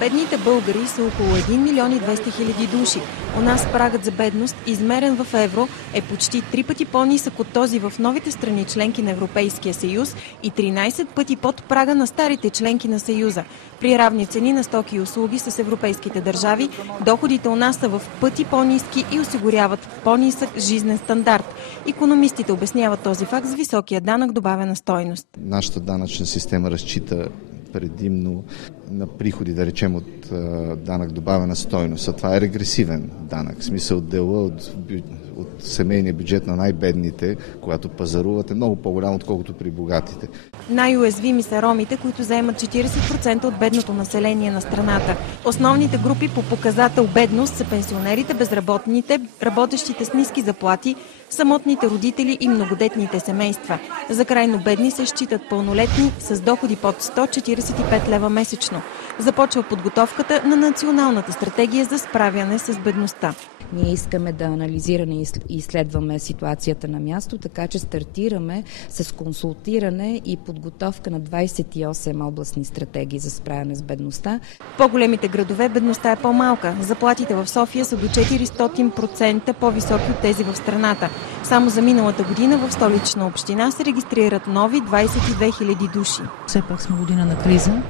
Бедните българи са около 1 милион и 200 хиляди души. У нас прагът за бедност, измерен в евро, е почти 3 пъти по-нисък от този в новите страни членки на Европейския съюз и 13 пъти под прага на старите членки на Съюза. При равни цени на стоки и услуги с европейските държави, доходите у нас са в пъти по-ниски и осигуряват по-нисък жизнен стандарт. Икономистите обясняват този факт с високия данък добавена стойност. Нашата данъчна система разчита предимно на приходи, да речем, от данък добавена стойност. А това е регресивен данък. В смисъл дела от семейния бюджет на най-бедните, когато пазаруват, е много по-голям, отколкото при богатите. Най-уязвими са ромите, които заемат 40% от бедното население на страната. Основните групи по показател бедност са пенсионерите, безработните, работещите с ниски заплати, самотните родители и многодетните семейства. За крайно бедни се считат пълнолетни с доходи под 145 лева месечно. Започва подготовката на националната стратегия за справяне с бедността. Ние искаме да анализираме и изследваме ситуацията на място, така че стартираме с консултиране и подготовка на 28 областни стратегии за справяне с бедността. В по-големите градове бедността е по-малка. Заплатите в София са до 400% по-високи от тези в страната. Само за миналата година в Столична община се регистрират нови 22 хиляди души. Все пак сме година на криза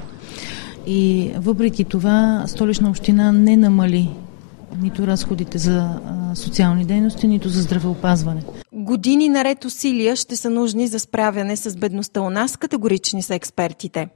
и въпреки това Столична община не намали нито разходите за социални дейности, нито за здравеопазване. Години наред усилия ще са нужни за справяне с бедността у нас, категорични са експертите.